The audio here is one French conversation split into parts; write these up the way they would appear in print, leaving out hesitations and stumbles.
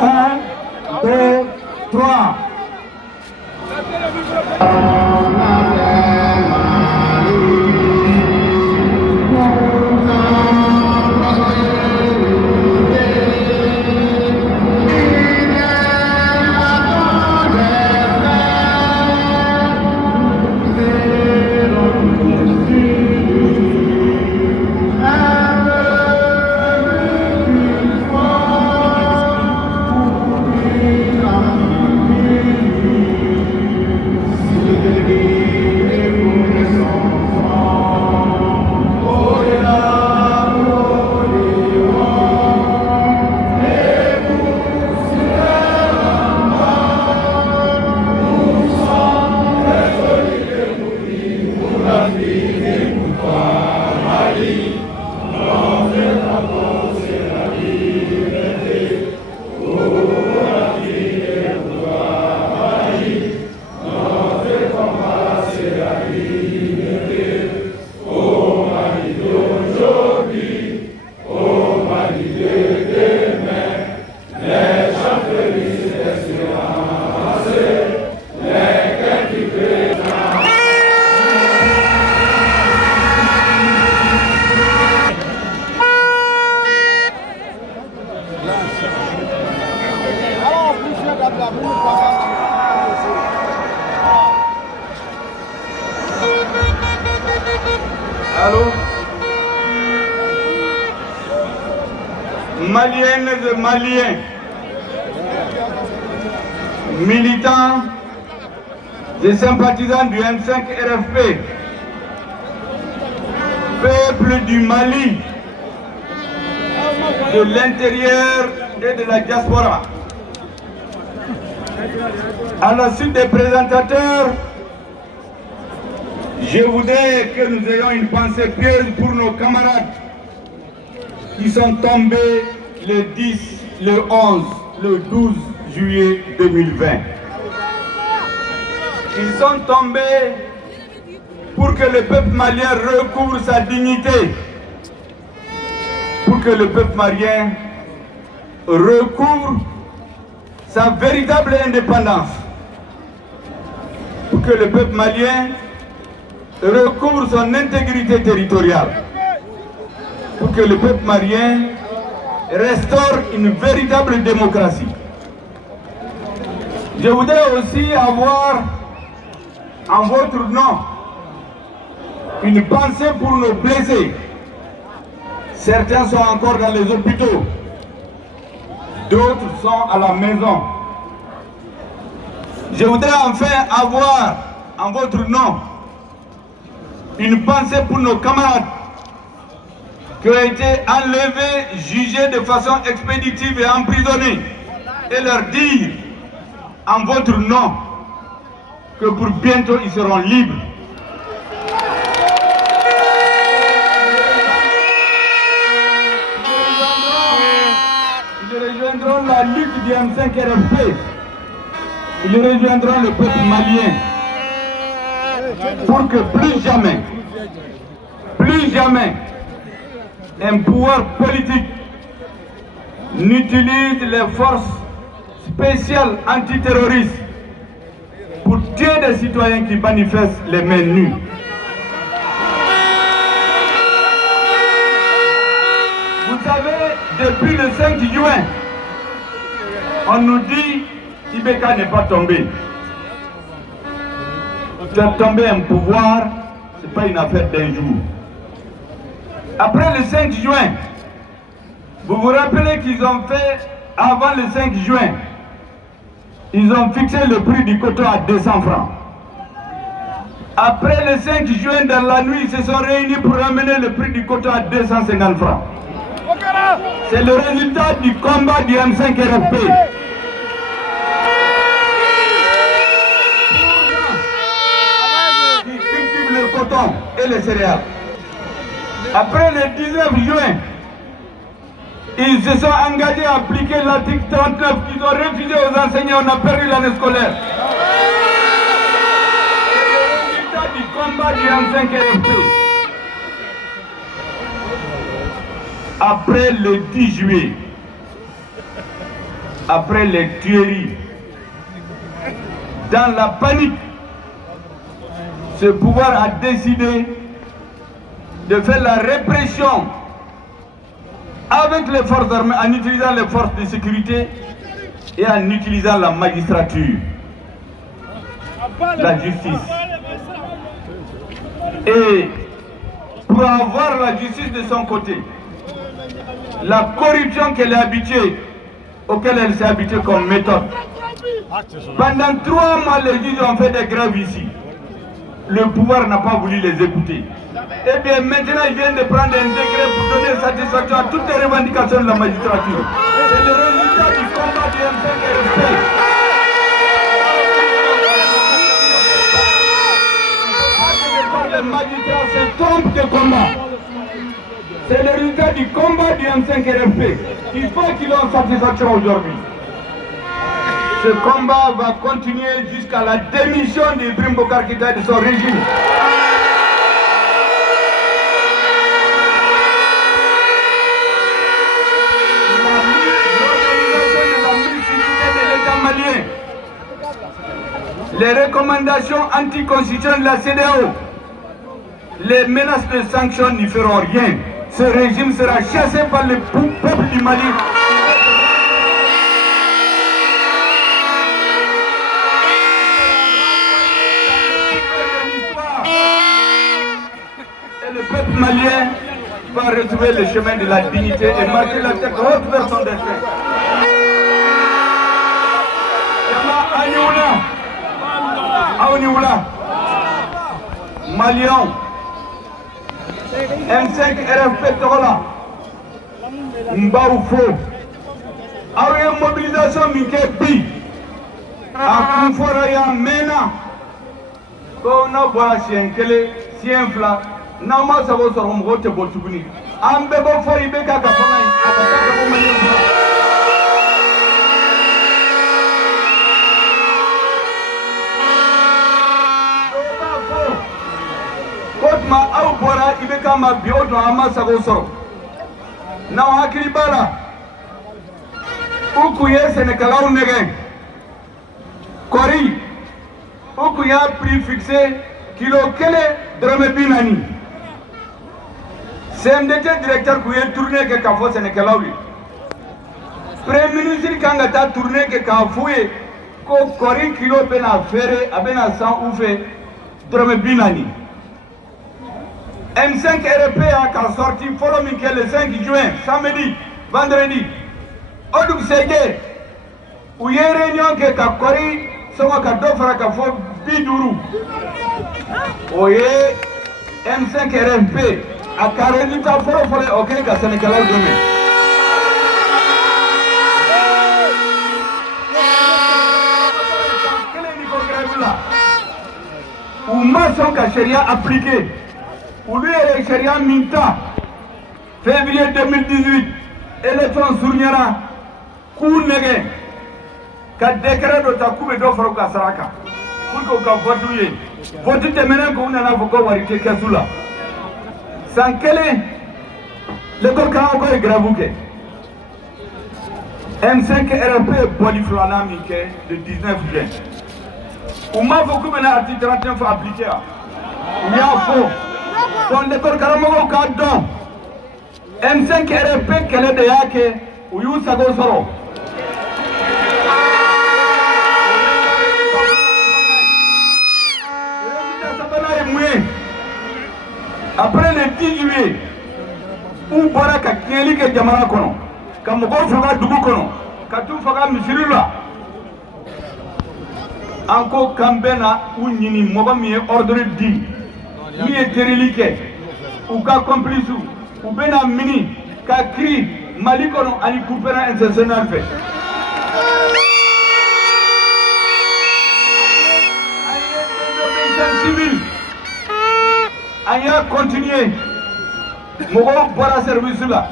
1, 2, 3. Allô? Maliennes et Maliens, militants et sympathisants du M5 RFP, peuple du Mali, de l'intérieur et de la diaspora. À la suite des présentateurs, je voudrais que nous ayons une pensée pieuse pour nos camarades qui sont tombés le 10, le 11, le 12 juillet 2020. Ils sont tombés pour que le peuple malien recouvre sa dignité, pour que le peuple malien recouvre sa véritable indépendance, pour que le peuple malien recouvre son intégrité territoriale, pour que le peuple malien restaure une véritable démocratie. Je voudrais aussi avoir en votre nom une pensée pour nos blessés. Certains sont encore dans les hôpitaux, d'autres sont à la maison. Je voudrais enfin avoir en votre nom une pensée pour nos camarades qui ont été enlevés, jugés de façon expéditive et emprisonnés, et leur dire en votre nom que pour bientôt ils seront libres. Ils rejoindront la lutte du M5 RFP. Ils rejoindront le peuple malien pour que plus jamais un pouvoir politique n'utilise les forces spéciales antiterroristes pour tuer des citoyens qui manifestent les mains nues. Vous savez, depuis le 5 juin, on nous dit qu'Ibeka n'est pas tombé. Faire tomber un pouvoir, ce n'est pas une affaire d'un jour. Après le 5 juin, vous vous rappelez qu'ils ont fait, avant le 5 juin, ils ont fixé le prix du coton à 200 francs. Après le 5 juin, dans la nuit, ils se sont réunis pour ramener le prix du coton à 250 francs. C'est le résultat du combat du M5 RFP. Qui cultivent le coton et les céréales. Après le 19 juin, ils se sont engagés à appliquer l'article 39 qu'ils ont refusé aux enseignants. On a perdu l'année scolaire. Et le résultat du combat du M5 RFP. Après le 10 juillet, après les tueries, dans la panique, ce pouvoir a décidé de faire la répression avec les forces armées, en utilisant les forces de sécurité et en utilisant la magistrature, la justice. Et pour avoir la justice de son côté, la corruption qu'elle est habituée, auquel elle s'est habituée comme méthode. Pendant 3 mois, les juges ont fait des grèves ici. Le pouvoir n'a pas voulu les écouter. Eh bien, maintenant, ils viennent de prendre un décret pour donner satisfaction à toutes les revendications de la magistrature. C'est le résultat du combat du M5 RFP. Les magistrats se trompent de combat. C'est le résultat du combat du M5 RFP. Il faut qu'ils aient satisfaction aujourd'hui. Ce combat va continuer jusqu'à la démission d'Ibrahim Boubacar Keïta de son régime. L'organisation de la multiplicité de l'État malien, les recommandations anticonstitutionnelles de la CEDEAO, les menaces de sanctions n'y feront rien. Ce régime sera chassé par le peuple du Mali. Et le peuple malien va retrouver le chemin de la dignité et marquer la tête haute vers son destin. Maliens, M5 RFP Tola, Mbaoufo, avec mobilisation Mikepi, à Kunforaya Mena, qu'on a boit si un fla, Nama Savo Soromrote Botubuni, Ambebo Foribeka Kafanai, Akataka Maliens. Ma aw bora ibe kama biodo ama sago soro na hakili bala uku ye Sénégal nege kori uku ya prix fixé kilo kele drame binani CMDT directeur ku ye tourner ke kafo Sénégal wi premier ministre kanga ta tourner ke kafuye ko kori kilo bena fere abena san oufe drame binani. M5 RP a sorti le 5 juin, samedi, vendredi. Oduk Sege, où il y a une réunion qui est à Kori, sama ka dofra ka fo biduru. Oye, M5 RP a carrément ta foro ok ka Sénégal demain. Quel est le niveau là? Où maçon ka sharia appliqué. Où lui est le Sharia Minta, février 2018, élection Sourniara, coup négé, qu'a décret de ta coupe d'offre au Kasaraka, pour qu'on vote. Vote de maintenant qu'on a avocat Warité Kasula. Sans quel est le Kokao est gravouké. M5 RP Boliflana Mike le 19 juin. Où m'a beaucoup de l'article 39 appliqué. Il y a faux. Donc l'école Karamogo Kadon M5 RFP kele de yake uyu sago soro. Après le 10 juillet, où Baraka Kieli ke Jamana kono, Kamogo Faga Dugu kono, Katu Faga Misirula, Anko Kambena ou Nini Mogami ordre dit. Lui est terrilique, ou ka complice, ou bena mini, ka cri, malikono, ali coupera institutionnel fait. Civil, aya continuer, mogo para service là,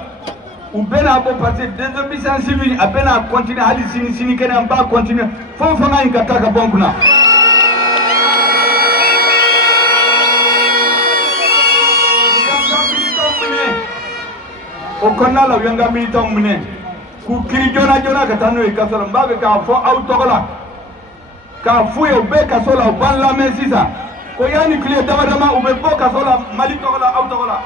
ou bena bo passer désobéissance civile, a bena continuer, ali sini kena ba continuer, faut fanga inkataka bonkuna. Au canal, il y a un militant mené. k'u kiri joona joona ka taa n'o ye kaso la n b'a fɛ k'a fɔ aw tɔgɔ la k'a f'u ye u bɛ kaso la u b'an lamɛn sisan ko yanni tile dama dama u bɛ bɔ kaso la Mali tɔgɔ la aw tɔgɔ la.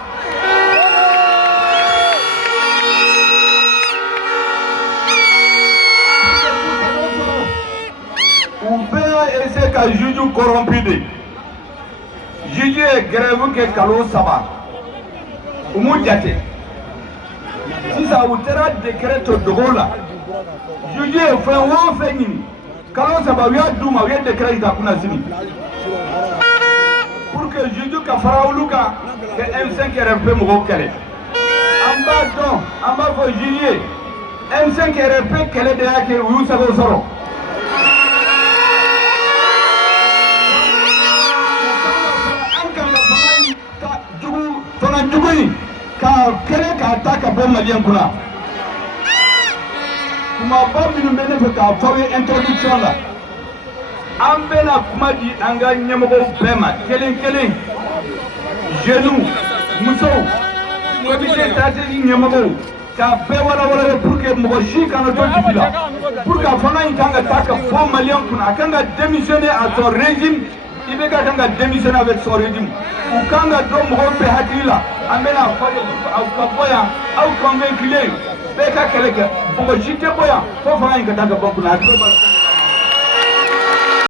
U bɛɛ y'a essayer ka juge corrompu de juge ye grève kɛ kalo 3 u m'u jate sisan u taara décret to dogo la juge ye fɛn o fɛn ɲini kalo 3 u y'a d'u ma u ye décret yita kunna sini pour que juge ka fara olu kan que M5 RFP mɔgɔw kɛlɛ an b'a dɔn an b'a fɔ juge ye M5 RFP kɛlɛ de y'a kɛ u y'u sago sɔrɔ. Fanga jugu in ka kɛlɛ k'a ta ka bɔ maliyɛn kunna kumaba minnu bɛ ne fɛ k'a fɔ aw ye introduction la an bɛna kuma di an ka ɲɛmɔgɔw bɛɛ ma kelen kelen jeunes musow comité stratégique ɲɛmɔgɔw k'a bɛɛ walawala pour que mɔgɔ si kana to dibi la pour que fanga in kan ka ta ka bɔ maliyɛn kunna a kan ka démissionner à son régime IBK kan ka démissionner avec son régime u kan ka don mɔgɔw bɛɛ hakili la an bɛna fɔ aw ka bɔ yan aw convainculen bɛɛ ka kɛlɛ kɛ mɔgɔ si tɛ bɔ yan fo fanga in ka taa ka bɔ kunna